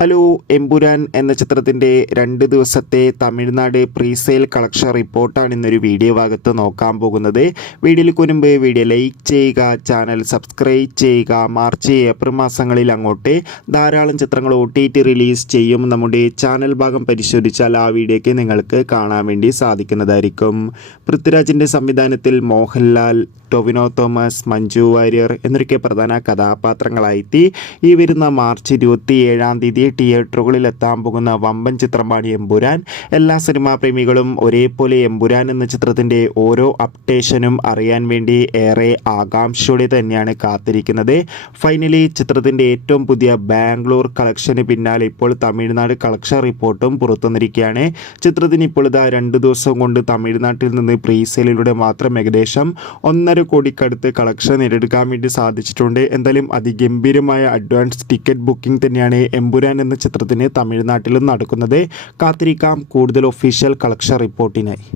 Hello, Empuraan എന്ന ചിത്രത്തിൻ്റെ 2 ദിവസത്തെ തമിഴ്നാട് പ്രീസെയിൽ കളക്ഷൻ റിപ്പോർട്ടാണ് ഇന്നൊരു വീഡിയോ ഭാഗത്ത് നോക്കാൻ പോകുന്നത്. വീഡിയോയിലേക്ക് മുൻപ് വീഡിയോ ലൈക്ക് ചെയ്യുക, ചാനൽ സബ്സ്ക്രൈബ് ചെയ്യുക. മാർച്ച് ഏപ്രിൽ മാസങ്ങളിൽ അങ്ങോട്ട് ധാരാളം ചിത്രങ്ങൾ OTT റിലീസ് ചെയ്യും. നമ്മുടെ ചാനൽ ഭാഗം പരിശോധിച്ചാൽ ആ വീഡിയോയ്ക്ക് നിങ്ങൾക്ക് കാണാൻ വേണ്ടി സാധിക്കുന്നതായിരിക്കും. പൃഥ്വിരാജിൻ്റെ സംവിധാനത്തിൽ മോഹൻലാൽ, ടൊവിനോ തോമസ്, മഞ്ജു വാര്യർ എന്നൊക്കെ പ്രധാന കഥാപാത്രങ്ങളായി ഈ വരുന്ന മാർച്ച് 27-ാം തീയതി തിയേറ്ററുകളിൽ എത്താൻ പോകുന്ന വമ്പൻ ചിത്രമാണ് എമ്പുരാൻ. എല്ലാ സിനിമാ പ്രേമികളും ഒരേപോലെ എമ്പുരാൻ എന്ന ചിത്രത്തിൻ്റെ ഓരോ അപ്ഡേഷനും അറിയാൻ വേണ്ടി ഏറെ ആകാംക്ഷയോടെ തന്നെയാണ് കാത്തിരിക്കുന്നത്. ഫൈനലി ചിത്രത്തിൻ്റെ ഏറ്റവും പുതിയ ബാംഗ്ലൂർ കളക്ഷന് പിന്നാലെ ഇപ്പോൾ തമിഴ്നാട് കളക്ഷൻ റിപ്പോർട്ടും പുറത്തുവന്നിരിക്കുകയാണ്. ചിത്രത്തിന് ഇപ്പോൾ 2 ദിവസം കൊണ്ട് തമിഴ്നാട്ടിൽ നിന്ന് പ്രീസെയിലൂടെ മാത്രം ഏകദേശം 1.5 കോടിക്കടുത്ത് കളക്ഷൻ നേടിയെടുക്കാൻ വേണ്ടി സാധിച്ചിട്ടുണ്ട്. എന്തായാലും അതിഗംഭീരമായ അഡ്വാൻസ് ടിക്കറ്റ് ബുക്കിംഗ് തന്നെയാണ് എമ്പുരാൻ എന്ന ചിത്രത്തിന് തമിഴ്നാട്ടിലും നടക്കുന്നത്. കാത്തിരിക്കാം കൂടുതൽ ഒഫീഷ്യൽ കളക്ഷൻ റിപ്പോർട്ടിനായി.